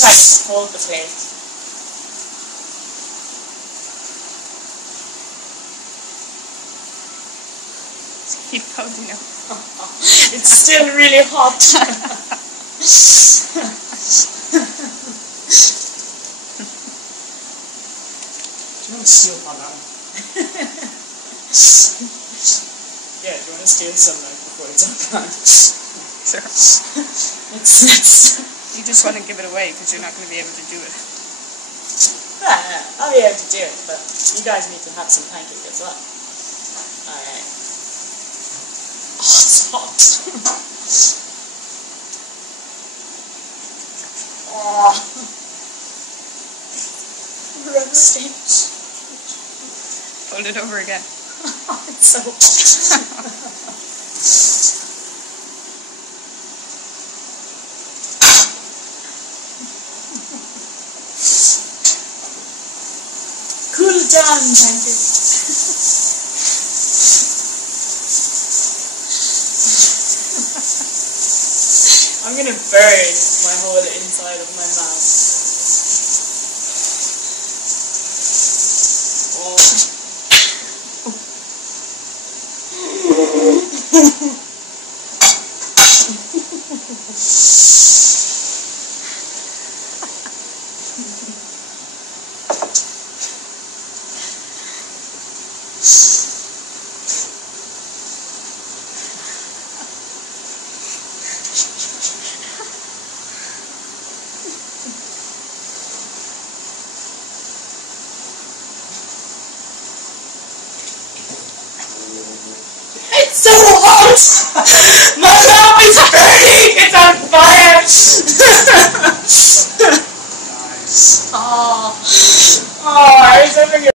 if I can hold the plate. Keep holding it. It's still really hot. Do you want to steal my lamb? Yeah, do you want to steal some before it's all gone? Sure. It's You just want to give it away because you're not going to be able to do it. I'll be able to do it, but you guys need to have some pancake as well. Alright. Oh, it's hot. Oh. Roasting. Fold it over again. It's so hot. Cool down, Pancake. I'm gonna burn my whole inside of my mouth. It's so hot! My mouth is burning! It's on fire! Nice. Oh, I was having a